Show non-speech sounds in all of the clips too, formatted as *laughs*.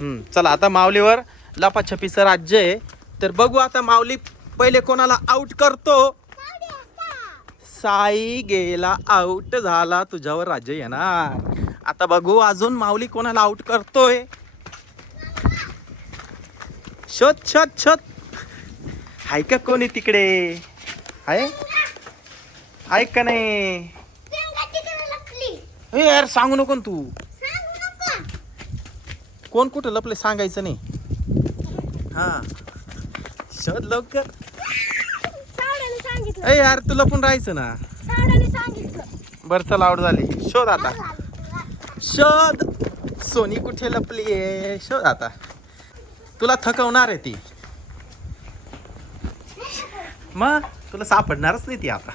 हम्म, चला आता माऊलीवर लपाछपीचं राज्य आहे. तर बघू आता माऊली पहिले कोणाला आउट करतो? साई गेला आउट झाला तुझ्यावर राज्य येणार. आता बघू अजून माऊली कोणाला आउट करतोय. शोध शोध शोध. हाय का कोणी तिकडे? आहे आहे का नाही? ए यार सांगू नको ना तू. कोण कुठं लपले सांगायचं नाही. हा. शोध लवकर. सावड्याने सांगितलं. ए यार तू लपून राहायचं ना. सावड्याने सांगितलं. बर चल आउट झाली. शोध आता. शोध. सोनी कुठे लपली आहे? शोध आता. तुला थकवणार आहे ती. मग? तुला सापडणारच नाही ती आता.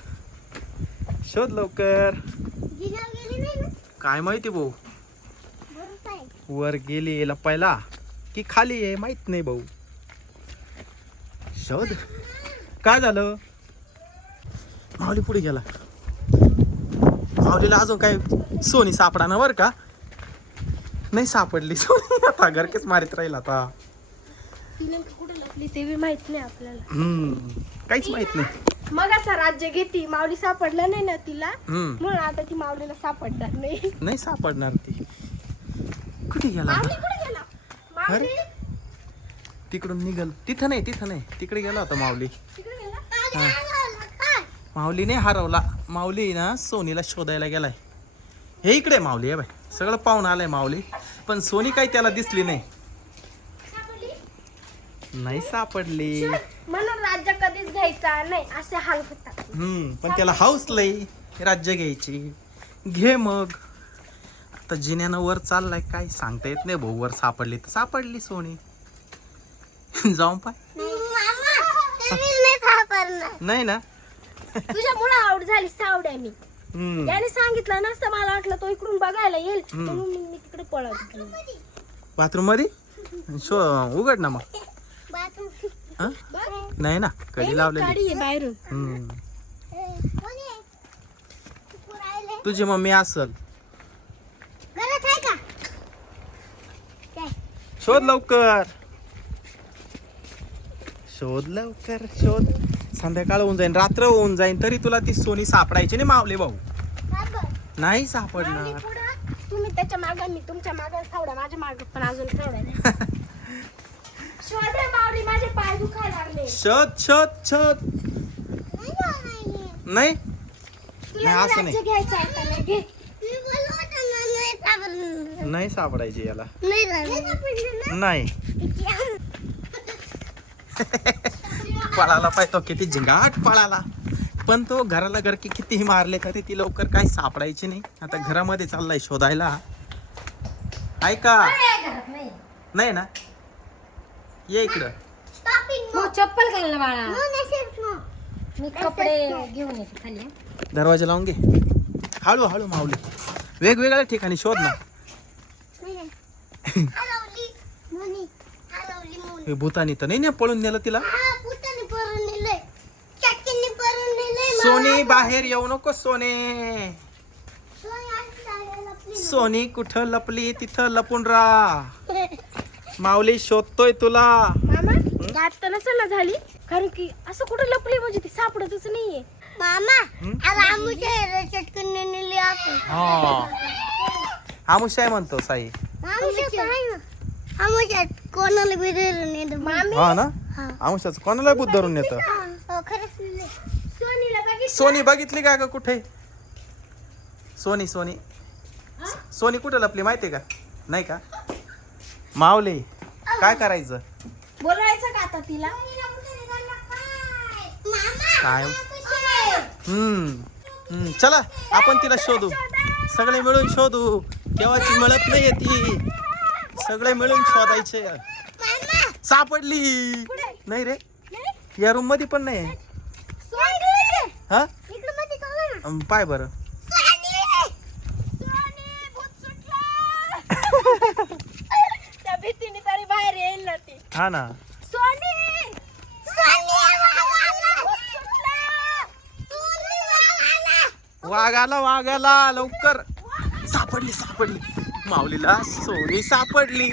शोध लवकर. काय माहिती भाऊ? वर गेली लपायला. की खाली आहे माहीत नाही भाऊ. शोध. काय झालं? माऊली पुढे गेला. माऊलीला अजून काय सोनी सापडा ना बरं का? नाही सापडली सोनी. *laughs* आता घरकेच मारित राहील आता. ती नेमकं कुठे लपली ते बी माहीत नाही आपल्याला. हम्म. काहीच माहीत नाही. मगाचा राज्य घेती माऊली सापडलं नाही ना तिला. म्हणून आता ती माऊलीला सापडणार नाही. नाही सापडणार ती. कुठे गेला माऊली माऊली तिकडून निघल. तिथं नाही तिथं नाही. तिकडे गेला होता माऊली. हा. माऊलीने हरवला. माऊली ना सोनीला शोधायला गेलाय. हे इकडे माऊली आहे बाय. सगळं पाहून आलंय माऊली. पण सोनी काही त्याला दिसली नाही. सापडली? नाही सापडली. म्हणून राज्य कधीच घ्यायचा नाही असे हाल होतात हम्म पण त्याला हाऊस लई राज्य घ्यायची. घे मग. आता जिन्यानं वर चाललाय काय सांगता येत नाही. भाऊ वर सापडली तर सापडली सोनी. जाऊन पाय. नाही ना. तुझ्या मुला आउट झाली सावड्यानी हम्म. त्याने सांगितलं नसतं मला वाटलं तो इकडून बघायला येईल. म्हणून मी मी तिकडे पळत. बाथरूममध्ये शो उघड ना मग. हा? बघ. नाही ना कधी लावलेली. बाहेरून. तुझी मम्मी असल. शोध लवकर. शोध लवकर शोध. संध्याकाळ होऊन जाईन रात्र होऊन जाईन तरी तुला ती सोनी सापडायची नाही मावले भाऊ. नाही सापडणार. तुम्ही त्याच्यामागे मी तुमच्या मागे. सावड्या माझ्या मागे पण अजून नाही. *laughs* शोध रे माऊली माझे पाय दुखायला लागले. शोध शोध शोध. नाही असं घ्यायचं आहे नाही? घे. नाही सापडायची याला. नाही नाही *laughs* पळाला पाय तो किती झिंगाट पळाला. पण तो घराला घर की कितीही मारले तरी ती लवकर काही सापडायची नाही. आता घरामध्ये चाललाय शोधायला. ऐका. घरात नाही. नाही ना? ये इकडं. हो चप्पल घाल ना बाळा. मी कपडे घेऊन येते खाली. दरवाजा लावून घे. हळू हळू माऊली. वेगवेगळ्या ठिकाणी शोध ना. हे भूतानी तर नाही ना पळून नेलं तिला? सोनी बाहेर येऊ नको सोने. सोनी कुठं लपली? तिथं लपून राहा. माऊली शोधतोय तुला. नसेल ना झाली? कारण की असं कुठे लपली म्हणजे ती सापडतच नाहीये. मामा हा? आमुषाय म्हणतो साई. कोणाला मामी? हा ना? हा. कोणाला बुद्ध धरून येतं सोनीला बघितलं? सोनी बघितली का ग कुठे? Sony Sony. सोनी कुठे लपली माहितीये का? नाही का? माऊली काय करायचं? बोलवायचं का आता तिला? काय? हम्म हम्म, चला आपण तिला शोधू. सगळे मिळून शोधू. केव्हाची मिळत नाही ती. सगळे मिळून शोधायचे. सापडली. नाही रे. या रूममध्ये पण नाही हा? पाय बरं. हा ना. वाघ आला वाघ आला लवकर. सापडली सापडली. माऊलीला सोनी सापडली.